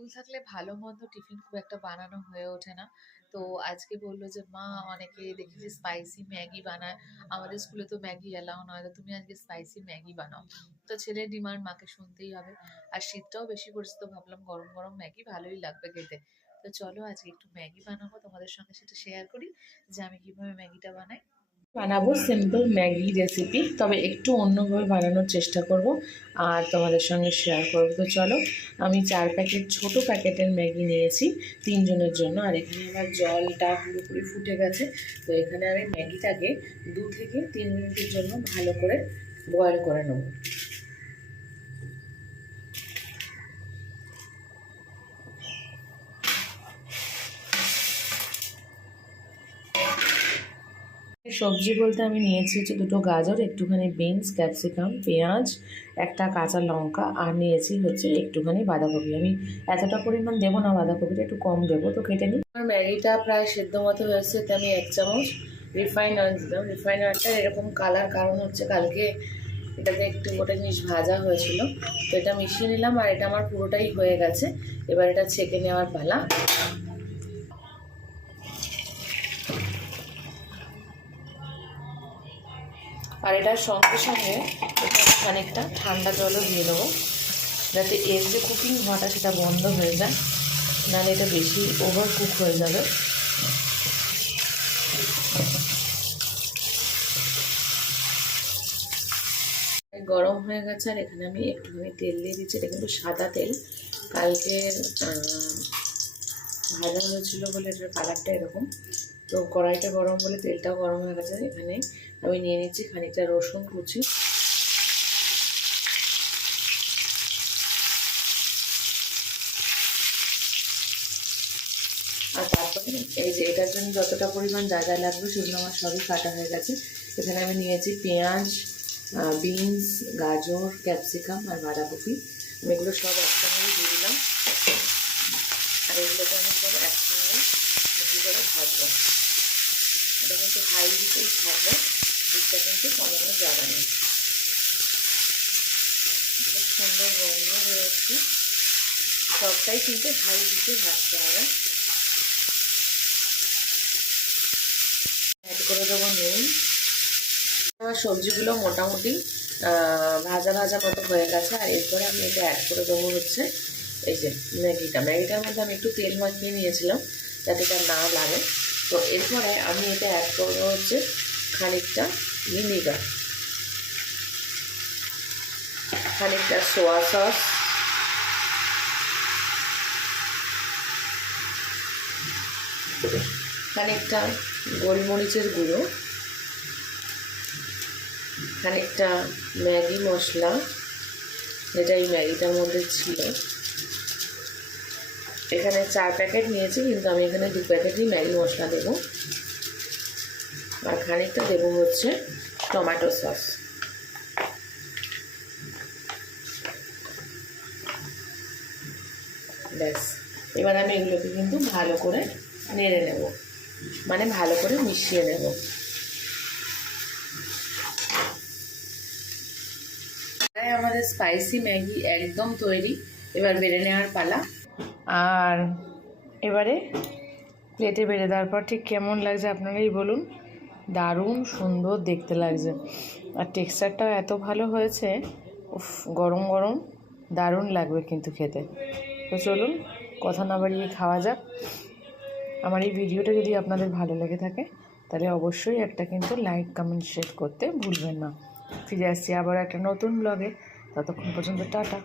School থাকলে ভালো মন্দ টিফিন খুব একটা বানানো হয়ে ওঠে না। তো আজকে বলল যে, মা, অনেকে দেখি যে স্পাইসি ম্যাগি বানায়। আমাদের স্কুলে তো ম্যাগি অ্যালাউ নয়। তো তুমি আজকে স্পাইসি ম্যাগি বানাও। তো ছেলের ডিমান্ড মাকে শুনতেই হবে। আর শীতটাও বেশি পড়েছে তো ভাবলাম গরম গরম ম্যাগি ভালোই লাগবে খেতে। তো চলো আজকে একটু ম্যাগি বানাবো। তোমাদের সঙ্গে সেটা শেয়ার করি যে আমি কীভাবে ম্যাগিটা বানাই। বানাবো সিম্পল ম্যাগি রেসিপি তবে একটু অন্যভাবে বানানোর চেষ্টা করব আর তোমাদের সঙ্গে শেয়ার করব। তো চলো, আমি চার প্যাকেট ছোট প্যাকেটের ম্যাগি নিয়েছি তিনজনের জন্য, আর এখানে আমার জলটা পুরোপুরি ফুটে গেছে। তো এখানে আমি ম্যাগিটাকে দু থেকে তিন মিনিটের জন্য ভালো করে বয়েল করে নেব। সবজি বলতে আমি নিয়েছি হচ্ছে দুটো গাজর, একটুখানি বিনস, ক্যাপসিকাম, পেঁয়াজ, একটা কাঁচা লঙ্কা আর নিয়েছি হচ্ছে একটুখানি বাঁধাকপি। আমি এতটা পরিমাণ দেবো না বাঁধাকপিটা, একটু কম দেবো, তো কেটে নিই। আমার ম্যাগিটা প্রায় সেদ্ধ মতো হয়েছে তো আমি এক চামচ রিফাইন অয়েল দিলাম। রিফাইন অয়েলটা এরকম কালার, কারণ হচ্ছে কালকে এটাতে একটু গোটা জিনিস ভাজা হয়েছিল। তো এটা মিশিয়ে নিলাম আর এটা আমার পুরোটাই হয়ে গেছে। এবার এটা ছেঁকে নেওয়ার পালা। আর এটার সঙ্গে সঙ্গে এটা খানিকটা ঠান্ডা জলও দিয়ে দেবো। যাতে এর যে কুকিং হওয়াটা সেটা বন্ধ হয়ে যায়, নাহলে এটা বেশি ওভার কুক হয়ে যাবে। গরম হয়ে গেছে আর এখানে আমি একটুখানি তেল দিয়ে দিচ্ছি, এটা কিন্তু সাদা তেল। কালকে ভাজা হয়েছিল বলে এটার কালারটা এরকম। তো কড়াইটা গরম বলে তেলটাও গরম হয়ে গেছে এখানে। আমি নিয়ে নিচ্ছি খানিকটা রসুন কুচি। আর তারপরে এই যে এটার জন্য যতটা পরিমাণ যা যা লাগবে সেগুলো আমার সবই কাটা হয়ে গেছে। এখানে আমি নিয়েছি পেঁয়াজ বিনস, গাজর, ক্যাপসিকাম আর বাঁধাকপি। আমি এগুলো সব একসঙ্গে দিয়ে দিলাম আর এগুলোকে আমি সব একসঙ্গে বেশি করে ভাজবো এটা কিন্তু হাই হিটেই থাকবে দুধটা কিন্তু কমানো যাবে না সুন্দর গন্ধ হয়ে যাচ্ছে সবটাই কিন্তু হাই হিটে ভাজতে হবে। অ্যাড করে দেবো নুন। সবজিগুলো মোটামুটি ভাজা ভাজা মতো হয়ে গেছে, আর এরপরে আমি এটা অ্যাড করে দেবো হচ্ছে এই যে ম্যাগিটা। ম্যাগিটার মধ্যে আমি একটু তেল মাখিয়ে নিয়েছিলাম, যাতে এটা না লাগে। তো এরপরে আমি এটা অ্যাড করব হচ্ছে খানিকটা ভিনিগার খানিকটা সোয়া সস খানিকটা গোলমরিচের গুঁড়ো। খানিকটা ম্যাগি মশলা। যেটা এই ম্যাগিটার মধ্যে ছিল। এখানে চার প্যাকেট নিয়েছি, কিন্তু আমি এখানে দু প্যাকেটই ম্যাগি মশলা দেবো। আর খানিকটা দেবো হচ্ছে টমেটো সস। ব্যাস, এবার আমি এগুলোকে কিন্তু ভালো করে নেড়ে নেব। মানে ভালো করে মিশিয়ে নেব। আমাদের স্পাইসি ম্যাগি একদম তৈরি। এবার বেড়ে নেওয়ার পালা। আর এবারে প্লেটে বেড়ে দেওয়ার পর ঠিক কেমন লাগছে আপনারাই বলুন। দারুণ সুন্দর দেখতে লাগছে। আর টেক্সচারটাও এত ভালো হয়েছে, উফ, গরম গরম, দারুণ লাগবে কিন্তু খেতে। তো চলুন, কথা না বাড়িয়ে খাওয়া যাক। আমার এই ভিডিওটা যদি আপনাদের ভালো লেগে থাকে, তাহলে অবশ্যই একটা কিন্তু লাইক, কমেন্ট, শেয়ার করতে ভুলবেন না। ফিরে আসছি আবার একটা নতুন ব্লগে। ততক্ষণ পর্যন্ত টাটা।